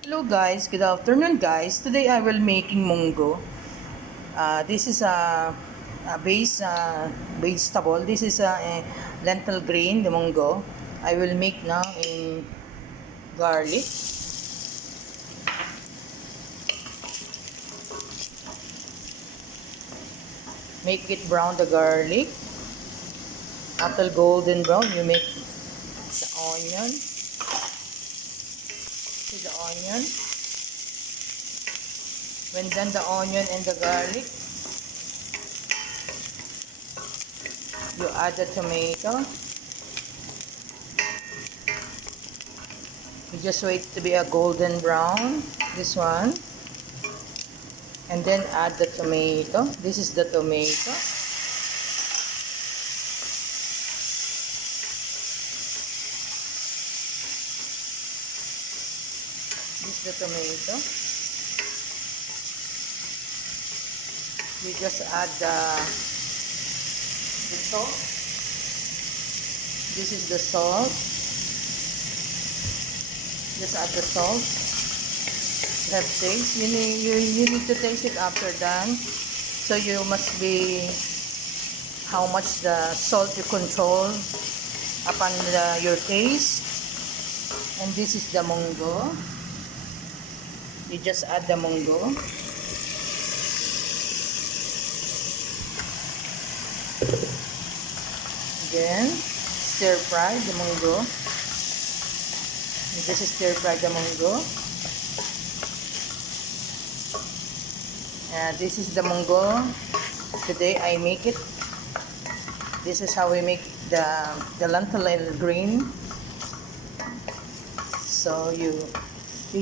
Hello guys, good afternoon guys. Today I will making munggo. This is a base vegetable. This is a lentil grain, the munggo. I will make now in garlic. Make it brown the garlic. After golden brown, you make the onion. See the onion. When done the onion and the garlic, you add the tomato. You just wait to be a golden brown, this one. And then add the tomato. This is the tomato. This is the tomato. You just add the salt. This is the salt. Just add the salt. You have taste. You need to taste it after done. So you must be how much the salt you control upon your taste. And this is the munggo. You just add the munggo. Then stir fry the munggo. This is stir fry the munggo. This is the munggo. Today I make it. This is how we make the lentil green. So you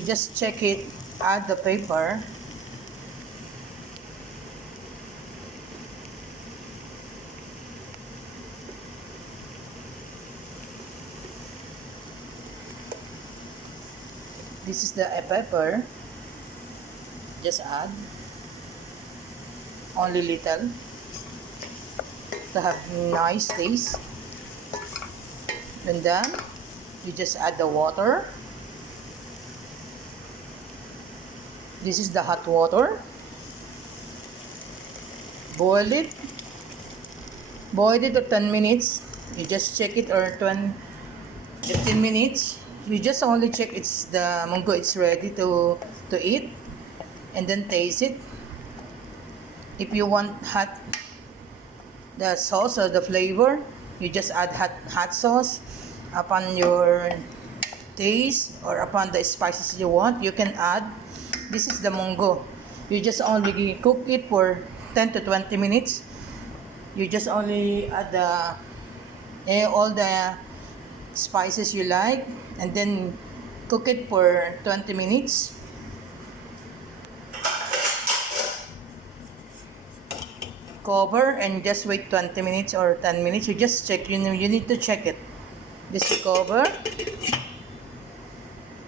just check it, add the pepper. This is the pepper. Just add only little to have nice taste. And then you just add the water. This is the hot water. Boil it. Boil it for 10 minutes. You just check it, or 15 minutes. You just only check it's the munggo, it's ready to eat, and then taste it. If you want hot the sauce or the flavor, you just add hot sauce upon your taste, or upon the spices you want. You can add. This is the munggo. You just only cook it for 10 to 20 minutes. You just only add all the spices you like, and then cook it for 20 minutes. Cover and just wait 20 minutes or 10 minutes. You just check. You need to check it. This you cover.